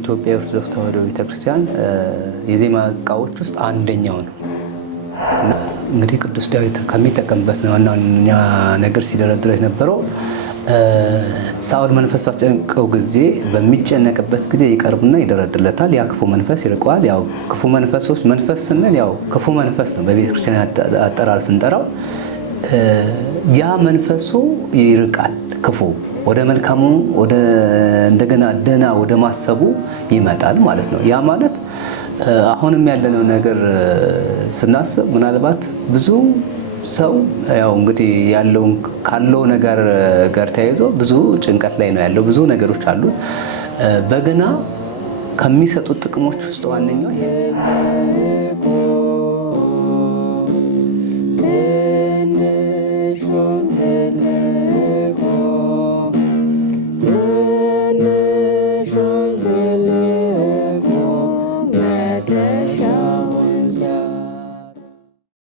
የኢትዮጵያ ኦርቶዶክስ ተዋሕዶ ቤተክርስቲያን የዜማ ዕቃዎች ውስጥ አንደኛው ነው። እንግዲህ ቅዱስ ዳዊት ከሚጠቀምበት ዋናው ነገር ሲደረድር የነበረው ሳኦል መንፈስ ባስጨነቀው ጊዜ በሚጨነቅበት ጊዜ ይቀርብና ይደረድርለታል። ያ ክፉ መንፈስ ይርቀዋል። ያው ክፉ መንፈሶች መንፈስ ስንል ያው ክፉ መንፈስ ነው በቤተክርስቲያን አጠራር ስንጠራው። ያ መንፈሱ ይርቃል። ክፉ ወደ መልካሙ ወደ እንደገና ደህና ወደ ማሰቡ ይመጣል ማለት ነው። ያ ማለት አሁንም ያለነው ነገር ስናስብ ምናልባት ብዙ ሰው ያው እንግዲህ ያለውን ካለው ነገር ጋር ተያይዞ ብዙ ጭንቀት ላይ ነው ያለው። ብዙ ነገሮች አሉት። በገና ከሚሰጡት ጥቅሞች ውስጥ ዋነኛው